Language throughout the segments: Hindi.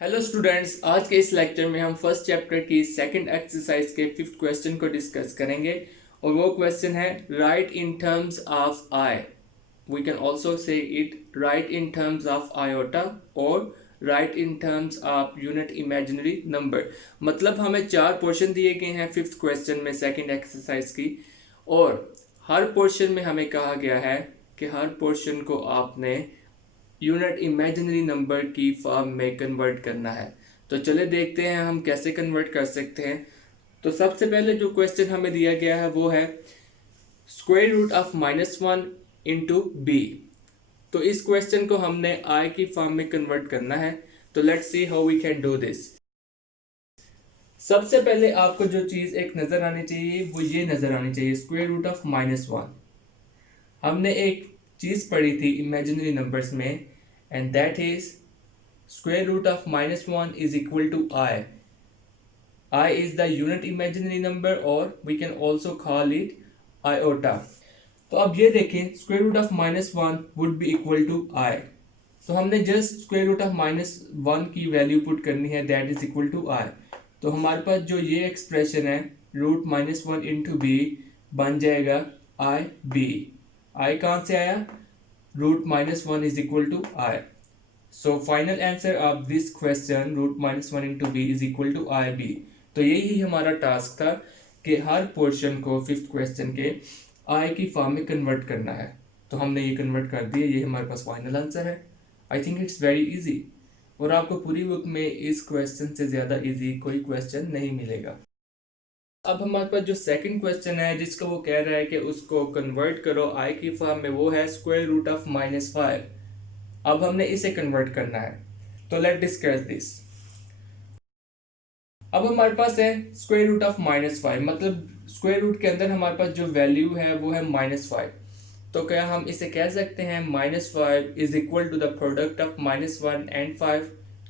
हेलो स्टूडेंट्स, आज के इस लेक्चर में हम फर्स्ट चैप्टर की सेकंड एक्सरसाइज के फिफ्थ क्वेश्चन को डिस्कस करेंगे और वो क्वेश्चन है write in terms of i. We can also say it write in terms of iota or write in terms of unit imaginary number. मतलब हमें चार पोर्शन दिए गए हैं फिफ्थ क्वेश्चन में सेकंड एक्सरसाइज की, और हर पोर्शन में हमें कहा गया है कि हर पोर्शन को आपने यूनिट इमेजिनरी नंबर की फॉर्म में कन्वर्ट करना है। तो चले देखते हैं हम कैसे कन्वर्ट कर सकते हैं। तो सबसे पहले जो क्वेश्चन हमें दिया गया है वो है square root of -1 into B. तो इस क्वेश्चन को हमने आई की फॉर्म में कन्वर्ट करना है। तो let's see how we can do this. सबसे पहले आपको जो चीज एक नजर आनी चाहिए वो ये नजर आनी चाहिए, स्क्वायर रूट ऑफ -1। हमने एक चीज पढ़ी थी इमेजिनरी नंबर्स में, and that is square root of -1 is equal to I. I is the unit imaginary number or we can also call it iota. तो अब ये देखें, square root of -1 would be equal to I. तो हमने जस्ट square root of -1 की वैल्यू पुट करनी है, that is equal to I. तो हमारे पास जो ये एक्सप्रेशन है रूट -1 इंटू बी बन जाएगा आई बी। आई कहाँ से आया? Root -1 is equal to I. So final answer of this question root -1 into b is equal to IB. तो यही हमारा टास्क था कि हर पोर्शन को फिफ्थ क्वेश्चन के आई की फॉर्म में कन्वर्ट करना है। तो हमने ये कन्वर्ट कर दिया, ये हमारे पास फाइनल आंसर है। I think it's very easy, और आपको पूरी बुक में इस क्वेश्चन से ज़्यादा इजी कोई क्वेश्चन नहीं मिलेगा। अब हमारे पास जो सेकंड क्वेश्चन है जिसको वो कह रहा है कि उसको कन्वर्ट करो आई की फॉर्म में, वो है स्क्वायर रूट ऑफ -5। अब हमने इसे कन्वर्ट करना है, तो लेट डिस्कस दिस। अब हमारे पास है स्क्वायर रूट ऑफ -5, मतलब स्क्वायर रूट के अंदर हमारे पास जो वैल्यू है वो है -5। तो क्या हम इसे कह सकते हैं -5 is equal to the product of -1 and 5?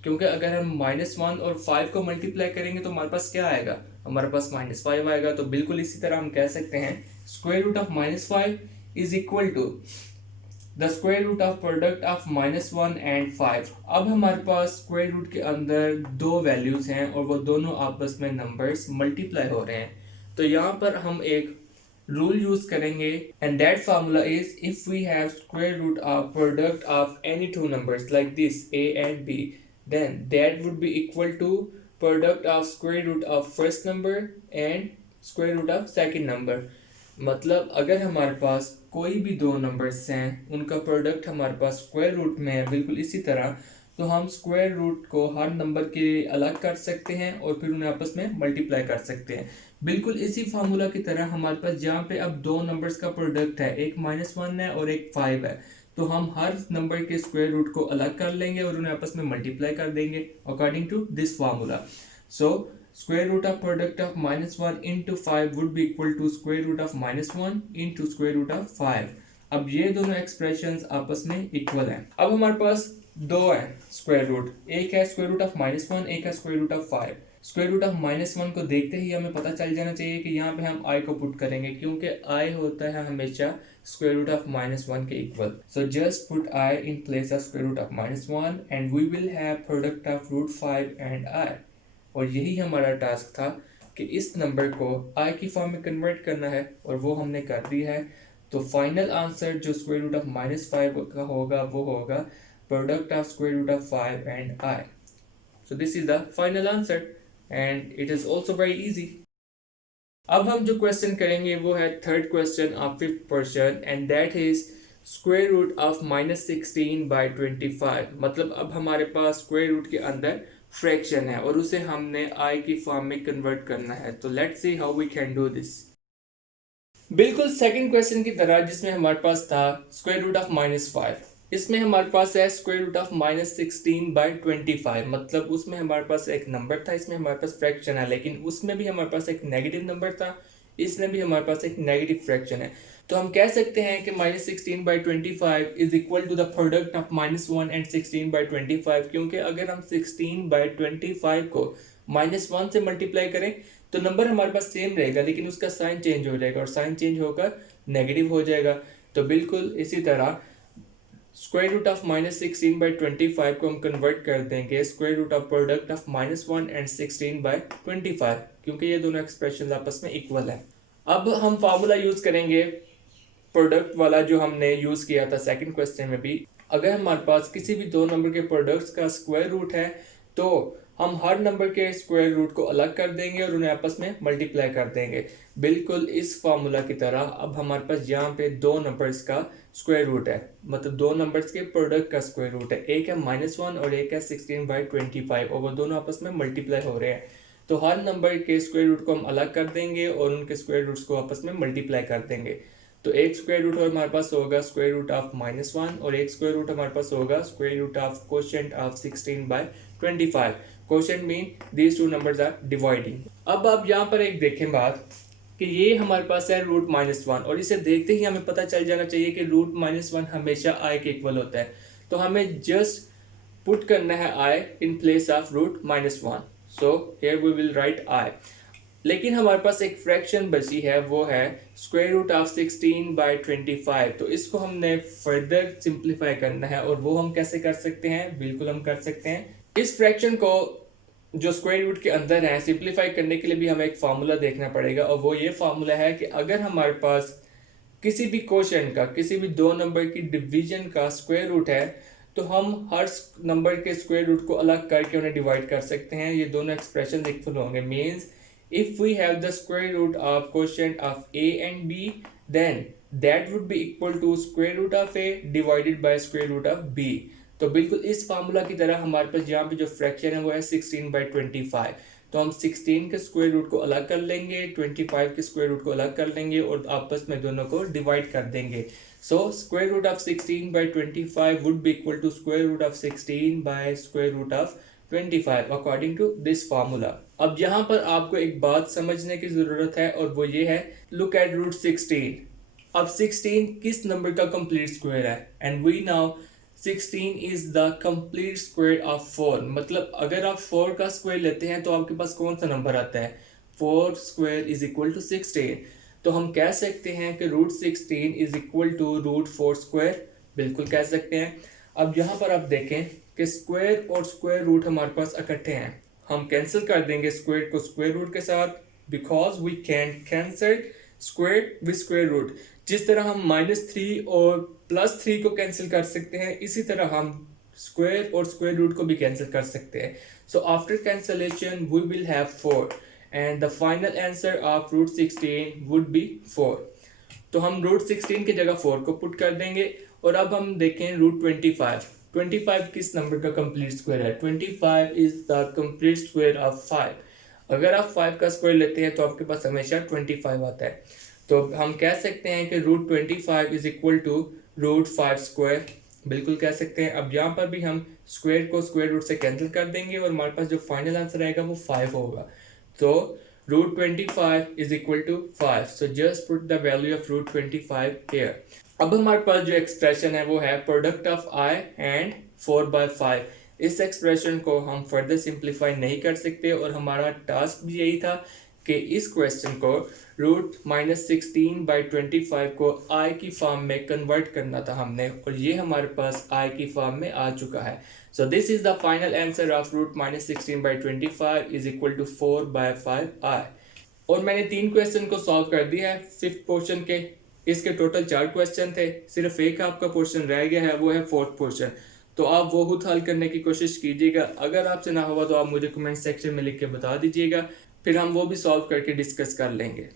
क्योंकि अगर हम -1 और 5 को मल्टीप्लाई करेंगे तो हमारे पास क्या आएगा? हमारे पास -5 आएगा। तो बिल्कुल इसी तरह हम कह सकते हैं square root of -5 is equal to the square root of product of -1 and 5। अब हमारे पास स्क्वायर रूट के अंदर दो वैल्यूज हैं और वो दोनों आपस में नंबर्स मल्टीप्लाई हो रहे हैं। तो यहाँ पर हम एक रूल यूज करेंगे, and that formula is if we have square root of product of any two numbers like this a and b, then that would be equal to product of square root of first number and square root of second number। मतलब अगर हमारे पास कोई भी दो नंबर्स हैं, उनका प्रोडक्ट हमारे पास स्क्वायर रूट में है बिल्कुल इसी तरह, तो हम स्क्वायर रूट को हर नंबर के लिए अलग कर सकते हैं और फिर उन्हें आपस में मल्टीप्लाई कर सकते हैं। बिल्कुल इसी फार्मूला की तरह हमारे पास जहाँ पे अब दो नंबर्स का प्रोडक्ट है, एक -1 है और एक 5 है, तो हम हर नंबर के स्क्वायर रूट को अलग कर लेंगे और उन्हें आपस में मल्टीप्लाई कर देंगे according to this formula. So square root of product of -1 into 5 would be equal to square root of -1 into square root of 5। अब ये दोनों एक्सप्रेशंस आपस में इक्वल हैं। अब हमारे पास दो है स्क्वायर रूट, एक है स्क्वायर रूट ऑफ -1, एक है square root of 5। Square root of -1 को देखते ही हमें पता चल जाना चाहिए कि यहाँ पे हम i को पुट करेंगे, क्योंकि i होता है हमेशा स्क्वायर रूट ऑफ -1 के equal. So just put i in place of square root of -1 and we will have product of root 5 and i। और यही हमारा टास्क था कि इस नंबर को आई की फॉर्म में कन्वर्ट करना है, और वो हमने कर दिया है। तो फाइनल आंसर जो स्क्वायर रूट ऑफ -5 का होगा वो होगा product of square root of 5 and i. So this is the final answer and it is also very easy. अब हम जो क्वेश्चन करेंगे वो है third question of fifth portion, and that is square root of -16/25। मतलब अब हमारे पास स्क्वायर रूट के अंदर फ्रैक्शन है और उसे हमने आई की फॉर्म में कन्वर्ट करना है। तो let's see how we can do this. बिल्कुल सेकंड क्वेश्चन की तरह जिसमें हमारे पास था स्क्वायर रूट ऑफ -5, इसमें हमारे पास है स्क्वायर रूट ऑफ -16/25। मतलब उसमें हमारे पास एक नंबर था, इसमें हमारे पास फ्रैक्शन है, लेकिन उसमें भी हमारे पास एक नेगेटिव नंबर था, इसमें भी हमारे पास एक नेगेटिव फ्रैक्शन है। तो हम कह सकते हैं कि -16/25 is equal to the product of -1 and 16/25, क्योंकि अगर हम 16/25 को -1 से मल्टीप्लाई करें तो नंबर हमारे पास सेम रहेगा, लेकिन उसका साइन चेंज हो जाएगा और साइन चेंज होकर नेगेटिव हो जाएगा। तो बिल्कुल इसी तरह स्क्वायर रूट ऑफ -16/25 को हम कन्वर्ट कर देंगे square root of product of -1 and 16/25, क्योंकि ये दोनों एक्सप्रेशन आपस में इक्वल है। अब हम फार्मूला यूज करेंगे प्रोडक्ट वाला जो हमने यूज किया था सेकंड क्वेश्चन में भी। अगर हमारे पास किसी भी दो नंबर के प्रोडक्ट्स का स्क्वायर रूट है तो हम हर नंबर के स्क्वायर रूट को अलग कर देंगे और उन्हें आपस में मल्टीप्लाई कर देंगे, बिल्कुल इस फार्मूला की तरह। अब हमारे पास यहाँ पे दो नंबर्स का स्क्वायर रूट है, मतलब दो नंबर्स के प्रोडक्ट का स्क्वायर रूट है, एक है -1 और एक है 16/25, और वो दोनों आपस में मल्टीप्लाई हो रहे हैं। तो हर नंबर के स्क्वायर रूट को हम अलग कर देंगे और उनके स्क्वायर रूट्स को आपस में मल्टीप्लाई कर देंगे। तो एक स्क्वायर रूट हमारे पास होगा स्क्वायर रूट ऑफ -1 और एक स्क्वायर रूट हमारे पास होगा square root of quotient of 16/25। Quotient mean these two numbers are dividing. अब आप यहाँ पर एक देखें बात कि ये हमारे पास है रूट -1, और इसे देखते ही हमें पता चल जाना चाहिए कि रूट -1 हमेशा i के इक्वल होता है। तो हमें जस्ट पुट करना है i in place of root -1। So here we will write i। लेकिन हमारे पास एक फ्रैक्शन बची है, वो है स्क्वायर रूट ऑफ 16/25। तो इसको हमने फर्दर सिंप्लीफाई करना है, और वो हम कैसे कर सकते हैं? बिल्कुल हम कर सकते हैं। इस फ्रैक्शन को जो स्क्वायर रूट के अंदर है सिंप्लीफाई करने के लिए भी हमें एक फार्मूला देखना पड़ेगा, और वो ये फार्मूला है कि अगर हमारे पास किसी भी कोशेंट का, किसी भी दो नंबर की डिवीजन का स्क्वायर रूट है, तो हम हर नंबर के स्क्वायर रूट को अलग करके उन्हें डिवाइड कर सकते हैं। ये दोनों एक्सप्रेशन इक्वल होंगे। Means if we have the square root of quotient of a and b, then that would be equal to square root of a divided by square root of b। तो बिल्कुल इस फार्मूला की तरह हमारे पास यहाँ पे जो फ्रैक्शन है वो है 16/25। तो हम 16 के स्क्वायर रूट को अलग कर लेंगे, 25 के स्क्वायर रूट को अलग कर लेंगे और आपस में दोनों को डिवाइड कर देंगे। So square root of 16/25 would be equal to square root of 16 by square root of 25 according to this formula. अब यहाँ पर आपको एक बात समझने की जरूरत है, और वो ये है, लुक एट रूट 16। अब 16 किस नंबर का कंप्लीट स्क्वायर है? And we know 16 is the complete square of 4। मतलब अगर आप 4 का स्क्वायर लेते हैं तो आपके पास कौन सा नंबर आता है? 4 स्क्वायर इज इक्वल टू 16। तो हम कह सकते हैं कि root 16 is equal to root 4 square, बिल्कुल कह सकते हैं। अब यहाँ पर आप देखें कि स्क्वायर और स्क्वायर रूट हमारे पास इकट्ठे हैं, हम कैंसिल कर देंगे स्क्वायर को स्क्वायर रूट के साथ, because we can cancel square with square root. जिस तरह हम -3 और +3 को कैंसिल कर सकते हैं, इसी तरह हम स्क्वायर और स्क्वायर रूट को भी कैंसिल कर सकते हैं। So after cancellation we will have 4 and the final answer of root 16 would be 4। तो हम रूट 16 की जगह 4 को पुट कर देंगे। और अब हम देखें रूट 25। 25 किस नंबर का कंप्लीट स्क्वायर है? 25 is the complete square of 5। अगर आप 5 का स्क्वायर लेते हैं तो आपके पास हमेशा 25 आता है। तो हम कह सकते हैं कि root 25 is equal to root 5 square, बिल्कुल कह सकते हैं। अब यहाँ पर भी हम स्क्वायर को स्क्वायर रूट से कैंसिल कर देंगे और हमारे पास जो फाइनल आंसर आएगा वो 5 होगा। तो root 25 is equal to 5। So just put the value of root 25 here. अब हमारे पास जो एक्सप्रेशन है वो है प्रोडक्ट ऑफ i एंड 4/5। इस एक्सप्रेशन को हम फर्दर सिंप्लीफाई नहीं कर सकते, और हमारा टास्क भी यही था कि इस क्वेश्चन को रूट -16/25 को i की फॉर्म में कन्वर्ट करना था हमने, और ये हमारे पास i की फॉर्म में आ चुका है। So this is the final answer of root -16/25 is equal to 4/5i। और मैंने 3 क्वेश्चन को सॉल्व कर दिया है 5th पोर्शन के। इसके टोटल 4 क्वेश्चन थे, सिर्फ एक आपका पोर्शन रह गया है, वो है 4th पोर्शन। तो आप वो खुद हल करने की कोशिश कीजिएगा। अगर आपसे ना हुआ तो आप मुझे कमेंट सेक्शन में लिख के बता दीजिएगा, फिर हम वो भी सॉल्व करके डिस्कस कर लेंगे।